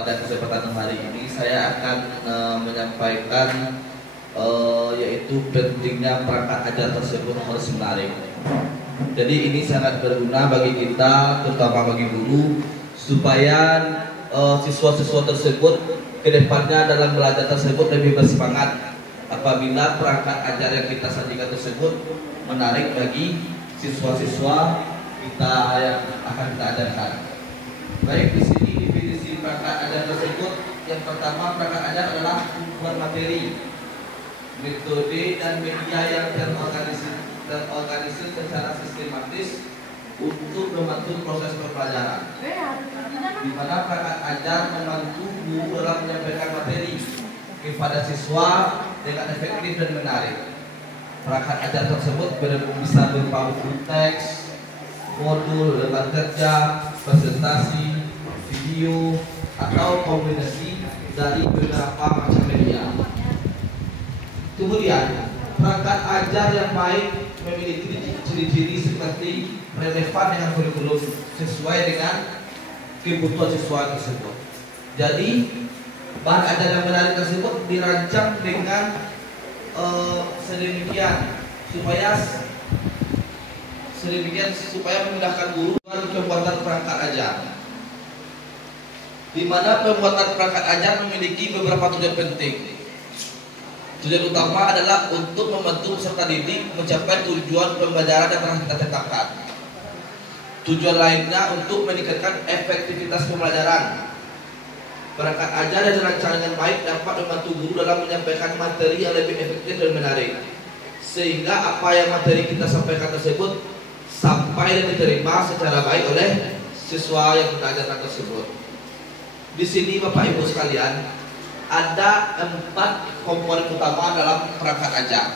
Pada kesempatan hari ini saya akan menyampaikan yaitu pentingnya perangkat ajar tersebut harus menarik. Jadi ini sangat berguna bagi kita, terutama bagi guru, supaya siswa-siswa tersebut kedepannya dalam belajar tersebut lebih bersemangat apabila perangkat ajar yang kita sajikan tersebut menarik bagi siswa-siswa kita yang akan kita ajarkan. Baik, di sini definisi perangkat ajar tersebut, yang pertama, perangkat ajar adalah kumpulan materi, metode dan media yang terorganisir secara sistematis untuk membantu proses pembelajaran, di mana perangkat ajar membantu guru dalam menyampaikan materi kepada siswa dengan efektif dan menarik. Perangkat ajar tersebut bisa berupa buku teks, modul, lembar kerja, presentasi, video, atau kombinasi dari beberapa macam media. Kemudian, perangkat ajar yang baik memiliki ciri-ciri seperti relevan dengan kurikulum sesuai dengan kebutuhan siswa tersebut. Jadi, bahan ajar yang menarik tersebut dirancang dengan sedemikian supaya memudahkan guru dalam pembuatan perangkat ajar. Di mana pembuatan perangkat ajar memiliki beberapa tujuan penting. Tujuan utama adalah untuk membantu peserta didik mencapai tujuan pembelajaran yang telah kita tetapkan. Tujuan lainnya untuk meningkatkan efektivitas pembelajaran. Perangkat ajar yang dirancang dengan baik dapat membantu guru dalam menyampaikan materi yang lebih efektif dan menarik, sehingga apa yang materi kita sampaikan tersebut sampai dan diterima secara baik oleh siswa yang kita ajarkan tersebut. Di sini Bapak Ibu sekalian, ada 4 komponen utama dalam perangkat ajar.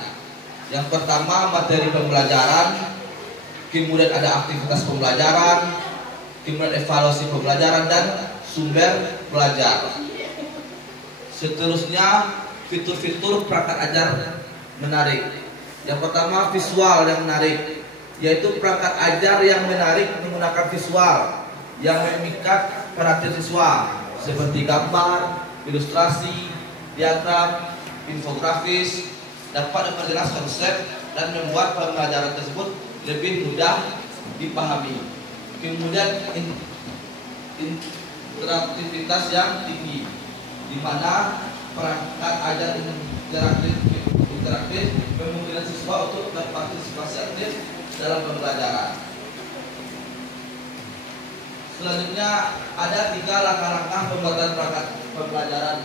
Yang pertama, materi pembelajaran, kemudian ada aktivitas pembelajaran, kemudian evaluasi pembelajaran, dan sumber belajar. Seterusnya, fitur-fitur perangkat ajar menarik. Yang pertama, visual yang menarik, yaitu perangkat ajar yang menarik menggunakan visual yang memikat perhatian siswa, seperti gambar, ilustrasi, diagram, infografis, dapat memperjelas konsep dan membuat pembelajaran tersebut lebih mudah dipahami. Kemudian interaktivitas yang tinggi, di mana perangkat ajar interaktif memungkinkan siswa untuk berpartisipasi aktif dalam pembelajaran. Selanjutnya ada 3 langkah-langkah pembuatan perangkat pembelajaran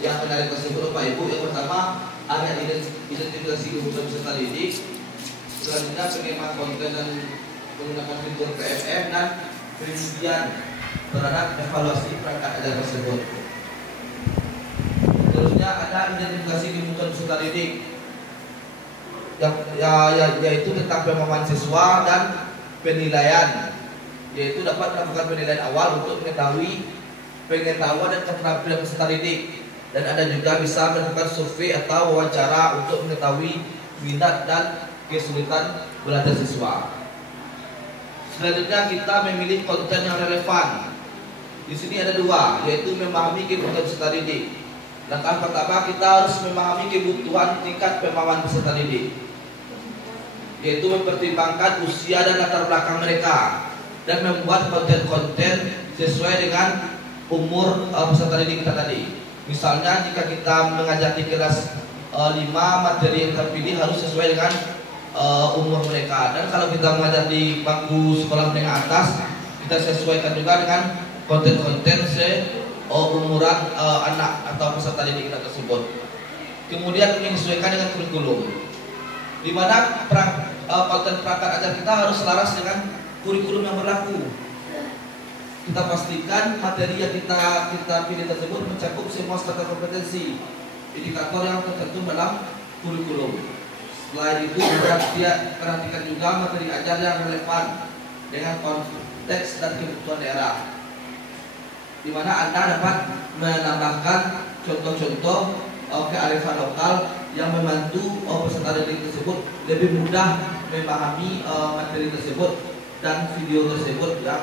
yang menarik tersebut, Bapak Ibu. Yang pertama, ada identifikasi kebutuhan peserta didik. Selanjutnya, pengenalan konten dan menggunakan fitur PMM, dan kemudian terhadap evaluasi perangkat ajar tersebut. Seterusnya ada identifikasi kebutuhan peserta didik, yaitu tentang pemahaman siswa dan penilaian, yaitu dapat melakukan penilaian awal untuk mengetahui pengetahuan dan keterampilan peserta didik, dan ada juga bisa melakukan survei atau wawancara untuk mengetahui minat dan kesulitan belajar siswa. Selanjutnya, kita memilih konten yang relevan. Di sini ada 2, yaitu memahami kebutuhan peserta didik. Langkah pertama, kita harus memahami kebutuhan tingkat pemahaman peserta didik, yaitu mempertimbangkan usia dan latar belakang mereka, dan membuat konten-konten sesuai dengan umur peserta didik kita tadi. Misalnya, jika kita mengajar di kelas 5, materi yang terpilih harus sesuai dengan umur mereka. Dan kalau kita mengajar di bangku sekolah menengah atas, kita sesuaikan juga dengan konten-konten umuran anak atau peserta didik kita tersebut. Kemudian menyesuaikan dengan kurikulum, di mana konten perangkat ajar kita harus selaras dengan kurikulum yang berlaku. Kita pastikan materi yang kita pilih tersebut mencakup semua standar kompetensi, indikator yang tertentu dalam kurikulum. Selain itu, perhatikan juga materi ajar yang relevan dengan konteks dan kebutuhan daerah, di mana Anda dapat menambahkan contoh-contoh kearifan lokal yang membantu peserta didik tersebut lebih mudah memahami materi tersebut dan video tersebut yang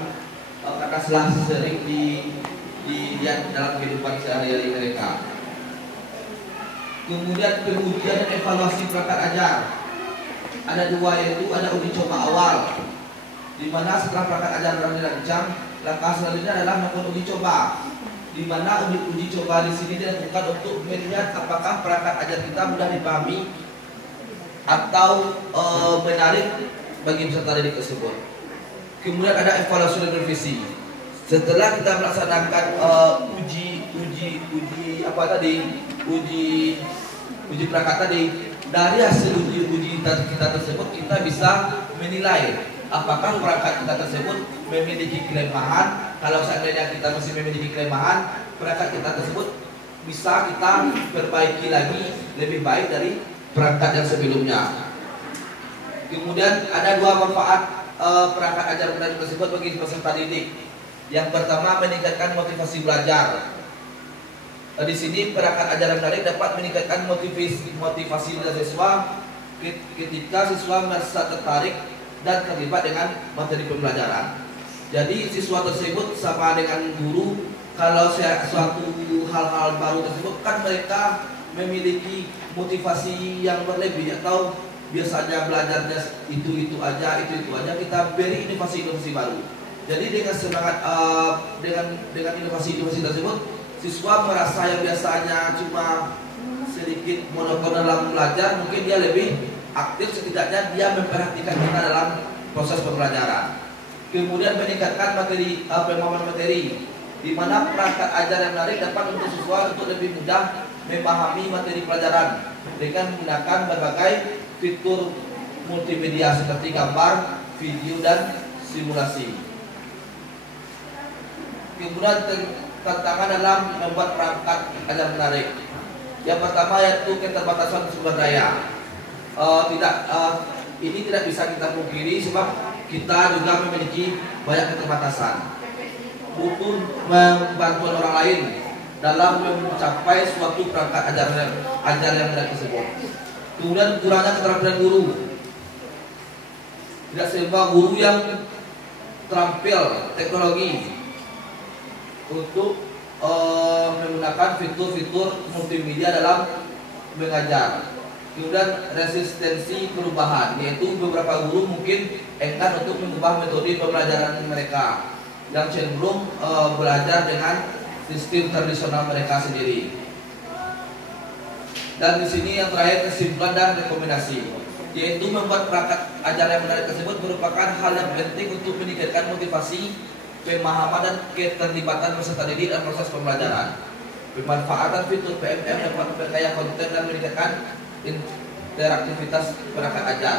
karena sering dilihat dalam kehidupan sehari-hari mereka. Kemudian pengujian dan evaluasi perangkat ajar. Ada dua, yaitu ada uji coba awal, di mana setelah perangkat ajar sudah dirancang, langkah selanjutnya adalah melakukan uji coba, di mana uji coba di sini dilakukan untuk melihat apakah perangkat ajar kita mudah dipahami atau menarik bagi peserta didik tersebut. Kemudian ada evaluasi dan revisi. Setelah kita melaksanakan uji perangkat tadi, dari hasil uji kita tersebut kita bisa menilai apakah perangkat kita tersebut memiliki kelemahan. Kalau seandainya kita masih memiliki kelemahan, perangkat kita tersebut bisa kita perbaiki lagi lebih baik dari perangkat yang sebelumnya. Kemudian ada dua manfaat perangkat ajar menarik tersebut bagi peserta didik. Yang pertama, meningkatkan motivasi belajar. Di sini perangkat ajar menarik dapat meningkatkan motivasi siswa ketika siswa merasa tertarik dan terlibat dengan materi pembelajaran. Jadi siswa tersebut sama dengan guru, kalau suatu hal-hal baru tersebut kan mereka memiliki motivasi yang berlebih, atau biasanya belajarnya itu aja, kita beri inovasi baru. Jadi dengan semangat dengan inovasi tersebut, siswa merasa yang biasanya cuma sedikit monoton dalam belajar, mungkin dia lebih aktif, setidaknya dia memperhatikan kita dalam proses pembelajaran. Kemudian meningkatkan pemahaman materi, di mana perangkat ajar yang menarik dapat untuk siswa untuk lebih mudah memahami materi pelajaran dengan menggunakan berbagai fitur multimedia seperti gambar, video, dan simulasi. Kemudian tantangan dalam membuat perangkat ajar menarik. Yang pertama yaitu keterbatasan sumber daya. Ini tidak bisa kita pungkiri sebab kita juga memiliki banyak keterbatasan. Butuh bantuan orang lain dalam mencapai suatu perangkat ajar yang menarik tersebut. Kemudian kurangnya keterampilan guru. Tidak semua guru yang terampil teknologi untuk menggunakan fitur-fitur multimedia dalam mengajar. Kemudian resistensi perubahan, yaitu beberapa guru mungkin enggan untuk mengubah metode pembelajaran mereka yang cenderung belajar dengan sistem tradisional mereka sendiri. Dan di sini yang terakhir, kesimpulan dan rekomendasi, yaitu membuat perangkat ajar yang menarik tersebut merupakan hal yang penting untuk meningkatkan motivasi, pemahaman, dan keterlibatan peserta didik dalam proses pembelajaran. Pemanfaatan fitur PMM dapat memperkaya konten dan meningkatkan interaktivitas perangkat ajar.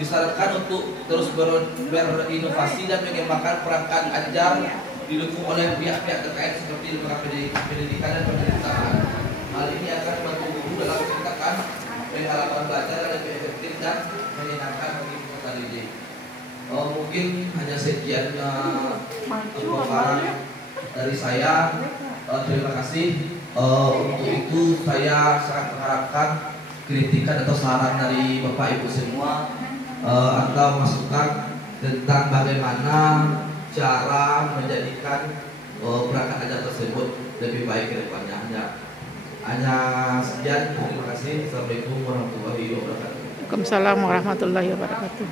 Disarankan untuk terus berinovasi dan mengembangkan perangkat ajar, didukung oleh pihak-pihak terkait seperti lembaga pendidikan dan pemerintahan. Hal ini akan membantu guru dalam meningkatkan pengalaman belajar yang lebih efektif dan menyenangkan bagi peserta didik. Mungkin hanya sekian pemaparan dari saya. Terima kasih. Untuk itu saya sangat mengharapkan kritikan atau saran dari Bapak Ibu semua, atau masukan tentang bagaimana cara menjadikan perangkat ajar tersebut lebih baik ke depannya. Hanya sekian. Terima kasih. Assalamualaikum warahmatullahi wabarakatuh. Waalaikumsalam warahmatullahi wabarakatuh.